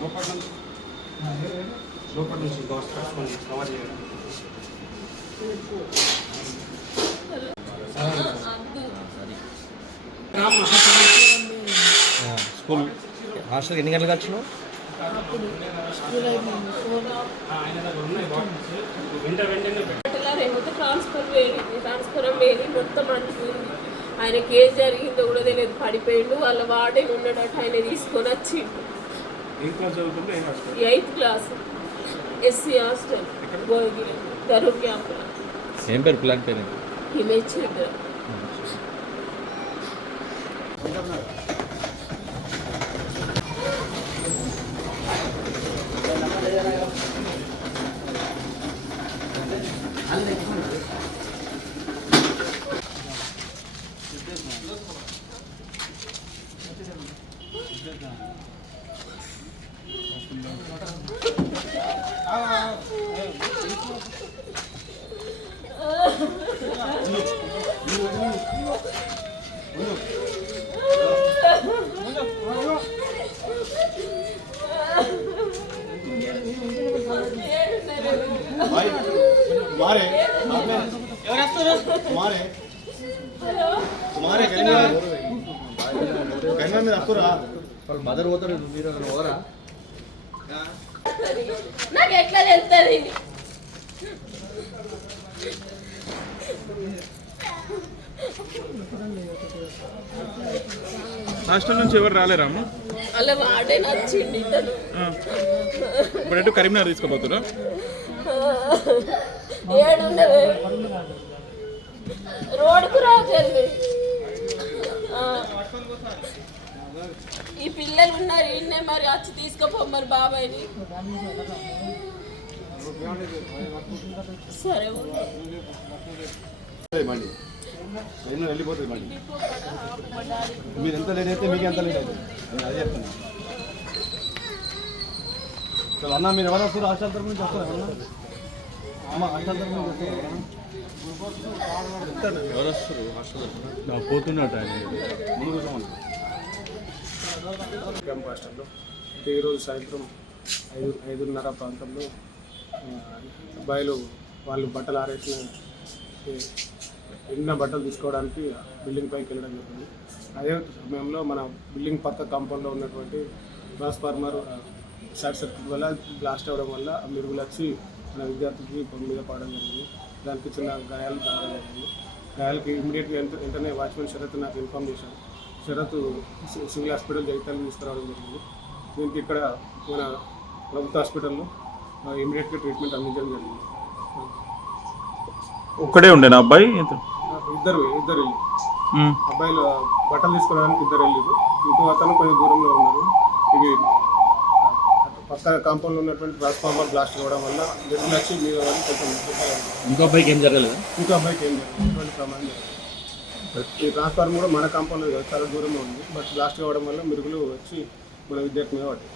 లోపల నుంచి లోపల నుంచి దోశ కొన్ని కవర్ చేయడం స్కూల్ హాస్టల్కి ఎన్ని గంటలకు వచ్చినావు వెంటనే రేపు ట్రాన్స్ఫర్ మొత్తం అంటుకుంది ఆయనకి ఏం జరిగిందో కూడా తెలియదు. పడిపోయిండు. వాళ్ళ వాడే ఉన్నాడట ఆయన తీసుకొని వచ్చిండు. Hostel? Eighth class SC hostel. Dharur క్యాంపులో ఏం పేరు పేరు? ఏంటి? మారే. మారే. మారే. కన్నా మీద అక్కురా వాళ్ళు మదర్ పోతారు మీరు? పోరా నాకు ఎట్లా తెలుస్తుంది హాస్టల్ నుంచి ఎవరు రాలేరా అమ్మ? వాళ్ళ వాడే నచ్చిండు ఇతను. ఇప్పుడు ఎటు కరీంనగర్ రాకండి ఈ పిల్లలు ఉన్నారు ఈయన్నే మరి వచ్చి తీసుకుపోమ్మరు బాబాయ్ని. సరే. బండి నేను వెళ్ళిపోతుంది బండి మీరు ఎంత లేట్ అయితే మీకు ఎంత లేట్ అవుతుంది నేను అదే చెప్తున్నా చలో అన్న మీరు ఎవరు వస్తారు హాస్టల్ తరపు నుంచి వస్తారా అన్న అమ్మ హాస్టల్. తరపు నుంచి వస్తారా ఎవరు వస్తారు హాస్టల్ పోతున్నట్టు ఆయన. ముందు కూర్చోమని క్యాంప్ హాస్టల్లో అయితే ఈరోజు సాయంత్రం ఐదు ఐదున్నర ప్రాంతంలో అబ్బాయిలు వాళ్ళు బట్టలు ఆరేసిన ఎండిన బట్టలు తీసుకోవడానికి బిల్డింగ్ పైకి వెళ్ళడం జరిగింది. అదే సమయంలో మన బిల్డింగ్ పక్క కాంపౌండ్లో ఉన్నటువంటి ట్రాన్స్ఫార్మర్ షార్ట్ సర్క్యూట్ వల్ల బ్లాస్ట్ అవ్వడం వల్ల మెరుగులు వచ్చి మన విద్యార్థికి పొంగు మీద పడడం జరిగింది. దానికి చిన్న గాయాలు కావడం జరిగింది. గాయాలకి ఇమీడియట్గా వెంటనే వాచ్మెన్ షరత్ నాకు ఇన్ఫామ్ చేశాను షరత్ సివిల్ హాస్పిటల్ జగిత్యాల తీసుకురావడం జరిగింది. దీనికి ఇక్కడ మన ప్రభుత్వ హాస్పిటల్లో ఇమీడియట్గా ట్రీట్మెంట్ అందించడం జరిగింది. ఒక్కడే ఉండేనా అబ్బాయి? ఇద్దరు ఇద్దరు అబ్బాయిలు బట్టలు తీసుకోవడానికి ఇద్దరు వెళ్ళారు ఇంకో అతను కొంచెం దూరంలో ఉన్నారు ఇవి పక్క కాంపౌండ్లో ఉన్నటువంటి ట్రాన్స్ఫార్మర్ బ్లాస్ట్ అవ్వడం వల్ల వచ్చి మీ వాళ్ళు కొంచెం. ఇంకో అబ్బాయికి ఏం జరగలేదు? ఇంకో అబ్బాయికి ఏం జరిగింది ఎటువంటి ప్రమాదం జరగలేదు. ఈ ట్రాన్స్ఫార్మర్ కూడా మన కాంపౌండ్ చాలా దూరంలో ఉంది. బట్ బ్లాస్ట్ కావడం వల్ల మెరుగులు వచ్చి మన విద్యార్థి మీద పడ్డాయి